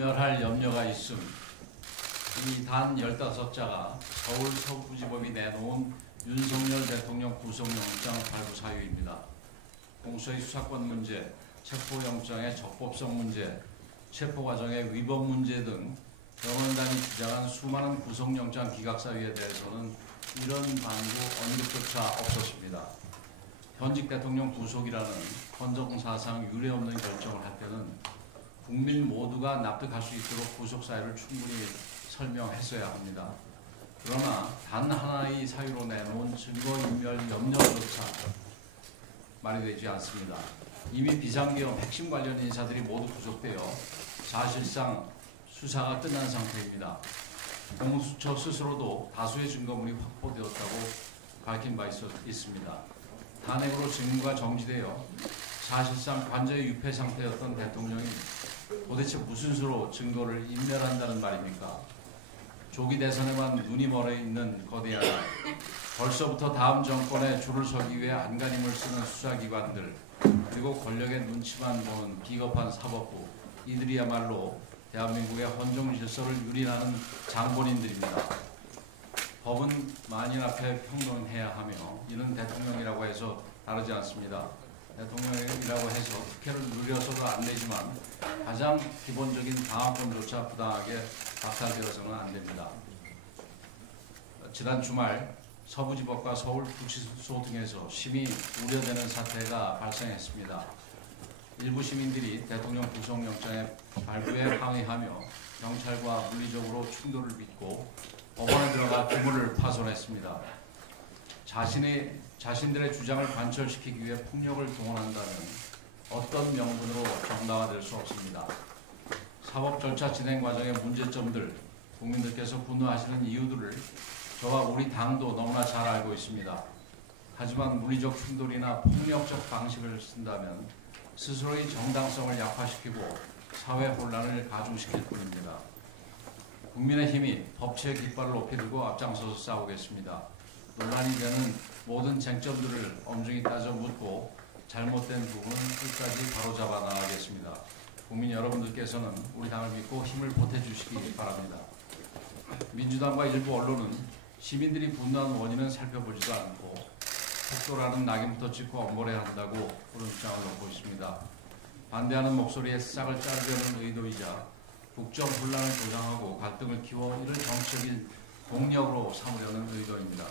인멸할 염려가 있음. 이미 단 15자가 서울 서부지법이 내놓은 윤석열 대통령 구속영장 발부 사유입니다. 공수처의 수사권 문제, 체포영장의 적법성 문제, 체포과정의 위법 문제 등 변호인단이 주장한 수많은 구속영장 기각 사유에 대해서는 이런 방구 언급조차 없었습니다. 현직 대통령 구속이라는 헌정사상 유례없는 결정을 할 때는 국민 모두가 납득할 수 있도록 구속 사유를 충분히 설명했어야 합니다. 그러나 단 하나의 사유로 내놓은 증거인멸 염려조차 말이 되지 않습니다. 이미 비상계엄 핵심 관련 인사들이 모두 구속되어 사실상 수사가 끝난 상태입니다. 공수처 스스로도 다수의 증거물이 확보되었다고 밝힌 바 있습니다. 탄핵으로 직무가 정지되어 사실상 관저의 유폐 상태였던 대통령이 도대체 무슨 수로 증거를 인멸한다는 말입니까? 조기 대선에만 눈이 멀어 있는 거대한 벌써부터 다음 정권에 줄을 서기 위해 안간힘을 쓰는 수사기관들, 그리고 권력의 눈치만 보는 비겁한 사법부, 이들이야말로 대한민국의 헌정 질서를 유린하는 장본인들입니다. 법은 만인 앞에 평등해야 하며 이는 대통령이라고 해서 다르지 않습니다. 대통령이라고 해서 특혜를 누려서도 안 되지만 가장 기본적인 방어권조차 부당하게 박탈되어서는 안 됩니다. 지난 주말 서부지법과 서울구치소 등에서 심히 우려되는 사태가 발생했습니다. 일부 시민들이 대통령 구속영장의 발부에 항의하며 경찰과 물리적으로 충돌을 빚고 법원에 들어가 기물을 파손했습니다. 자신들의 주장을 관철시키기 위해 폭력을 동원한다면 어떤 명분으로 정당화될 수 없습니다. 사법 절차 진행 과정의 문제점들, 국민들께서 분노하시는 이유들을 저와 우리 당도 너무나 잘 알고 있습니다. 하지만 물리적 충돌이나 폭력적 방식을 쓴다면 스스로의 정당성을 약화시키고 사회 혼란을 가중시킬 뿐입니다. 국민의힘이 법치의 깃발을 높이 들고 앞장서서 싸우겠습니다. 논란이 되는 모든 쟁점들을 엄중히 따져 묻고 잘못된 부분은 끝까지 바로잡아 나가겠습니다. 국민 여러분들께서는 우리 당을 믿고 힘을 보태주시기 바랍니다. 민주당과 일부 언론은 시민들이 분노한 원인은 살펴보지도 않고 폭도라는 낙인부터 찍고 엄벌해야 한다고 그런 주장을 놓고 있습니다. 반대하는 목소리에 싹을 자르려는 의도이자 국정 혼란을 조장하고 갈등을 키워 이를 정치적인 공력으로 삼으려는 의도입니다.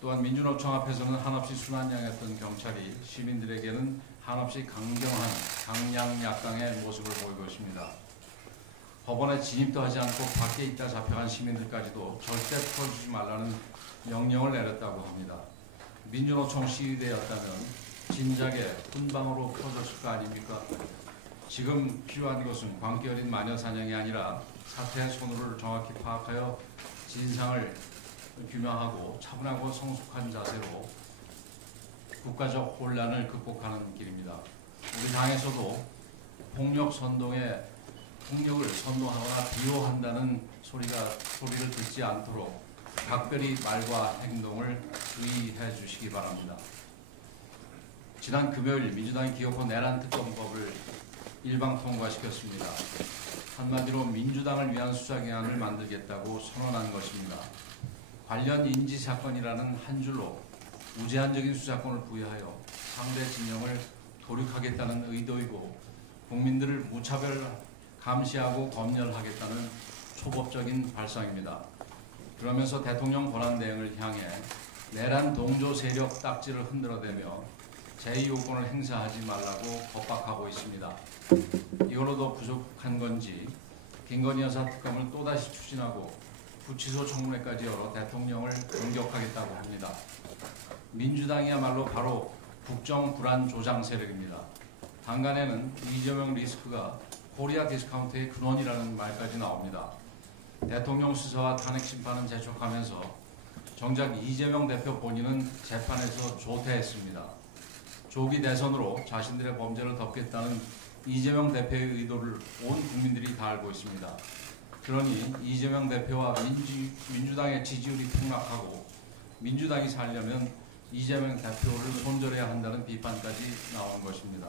또한 민주노총 앞에서는 한없이 순한양이었던 경찰이 시민들에게는 한없이 강경한 강약약강의 모습을 보이고 있습니다. 법원에 진입도 하지 않고 밖에 있다 잡혀간 시민들까지도 절대 풀어주지 말라는 명령을 내렸다고 합니다. 민주노총 시위대였다면 진작에 훈방으로 풀어줬을 거 아닙니까? 지금 필요한 것은 광기 어린 마녀사냥이 아니라 사태의 손으로를 정확히 파악하여 진상을 규명하고 차분하고 성숙한 자세로 국가적 혼란을 극복하는 길입니다. 우리 당에서도 폭력 선동에 폭력을 선동하거나 비호한다는 소리를 듣지 않도록 각별히 말과 행동을 주의해 주시기 바랍니다. 지난 금요일 민주당이 기어코 내란 특검법을 일방 통과시켰습니다. 한마디로 민주당을 위한 수사기관을 만들겠다고 선언한 것입니다. 관련 인지사건이라는 한 줄로 무제한적인 수사권을 부여하여 상대 진영을 도륙하겠다는 의도이고 국민들을 무차별 감시하고 검열하겠다는 초법적인 발상입니다. 그러면서 대통령 권한대행을 향해 내란 동조 세력 딱지를 흔들어대며 제2요건을 행사하지 말라고 겁박하고 있습니다. 이걸로도 부족한 건지 김건희 여사 특검을 또다시 추진하고 구치소 청문회까지 열어 대통령을 공격하겠다고 합니다. 민주당이야말로 바로 국정 불안 조장 세력입니다. 당간에는 이재명 리스크가 코리아 디스카운트의 근원이라는 말까지 나옵니다. 대통령 수사와 탄핵 심판은 재촉하면서 정작 이재명 대표 본인은 재판에서 조퇴했습니다. 조기 대선으로 자신들의 범죄를 덮겠다는 이재명 대표의 의도를 온 국민들이 다 알고 있습니다. 그러니 이재명 대표와 민주당의 지지율이 폭락하고 민주당이 살려면 이재명 대표를 손절해야 한다는 비판까지 나온 것입니다.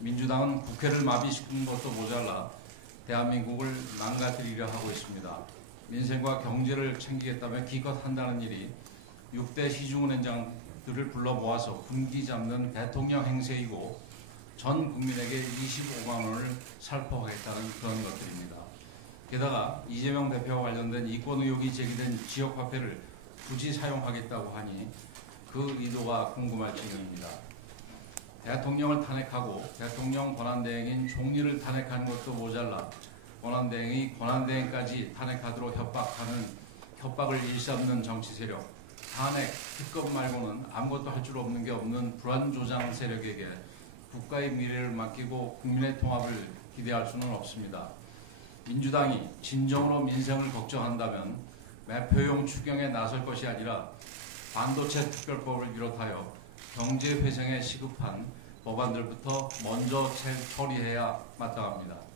민주당은 국회를 마비시키는 것도 모자라 대한민국을 망가뜨리려 하고 있습니다. 민생과 경제를 챙기겠다며 기껏 한다는 일이 6대 시중은행장들을 불러 모아서 군기 잡는 대통령 행세이고 전 국민에게 25만 원을 살포하겠다는 그런 것들입니다. 게다가 이재명 대표와 관련된 이권 의혹이 제기된 지역화폐를 굳이 사용하겠다고 하니 그 의도가 궁금할 지경입니다. 대통령을 탄핵하고 대통령 권한대행인 총리를 탄핵하는 것도 모자라 권한대행이 권한대행까지 탄핵하도록 협박을 일삼는 정치 세력, 탄핵, 특검 말고는 아무것도 할 줄 없는 게 없는 불안조장 세력에게 국가의 미래를 맡기고 국민의 통합을 기대할 수는 없습니다. 민주당이 진정으로 민생을 걱정한다면 매표용 추경에 나설 것이 아니라 반도체 특별법을 비롯하여 경제 회생에 시급한 법안들부터 먼저 처리해야 마땅합니다.